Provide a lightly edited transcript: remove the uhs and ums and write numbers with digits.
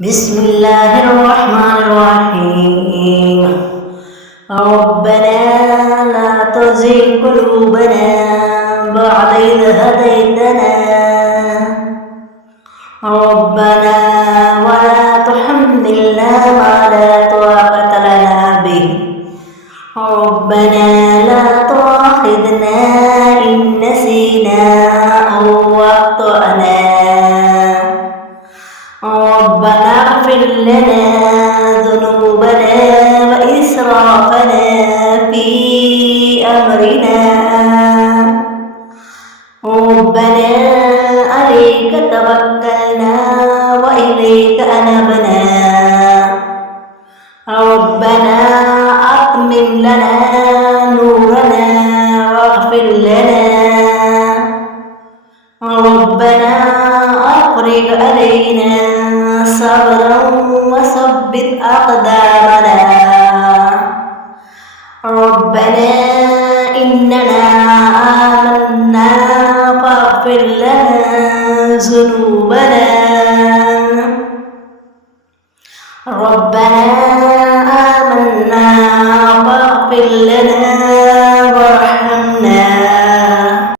بسم الله الرحمن الرحيم. ربنا لا تزغ قلوبنا بعد إذ هديتنا ربنا ولا تحملنا ما لا طاقة لنا به ربنا لا تؤاخذنا إن نسينا أو أخطأنا ربنا اغفر لنا ذنوبنا وإسرافنا في أمرنا ربنا عليك توكلنا وإليك أنبنا ربنا أتمم لنا نورنا واغفر لنا ربنا أفرغ علينا صبرا وثبت أقدامنا ربنا إننا آمنا فاغفر لنا ذنوبنا ربنا آمنا فاغفر لنا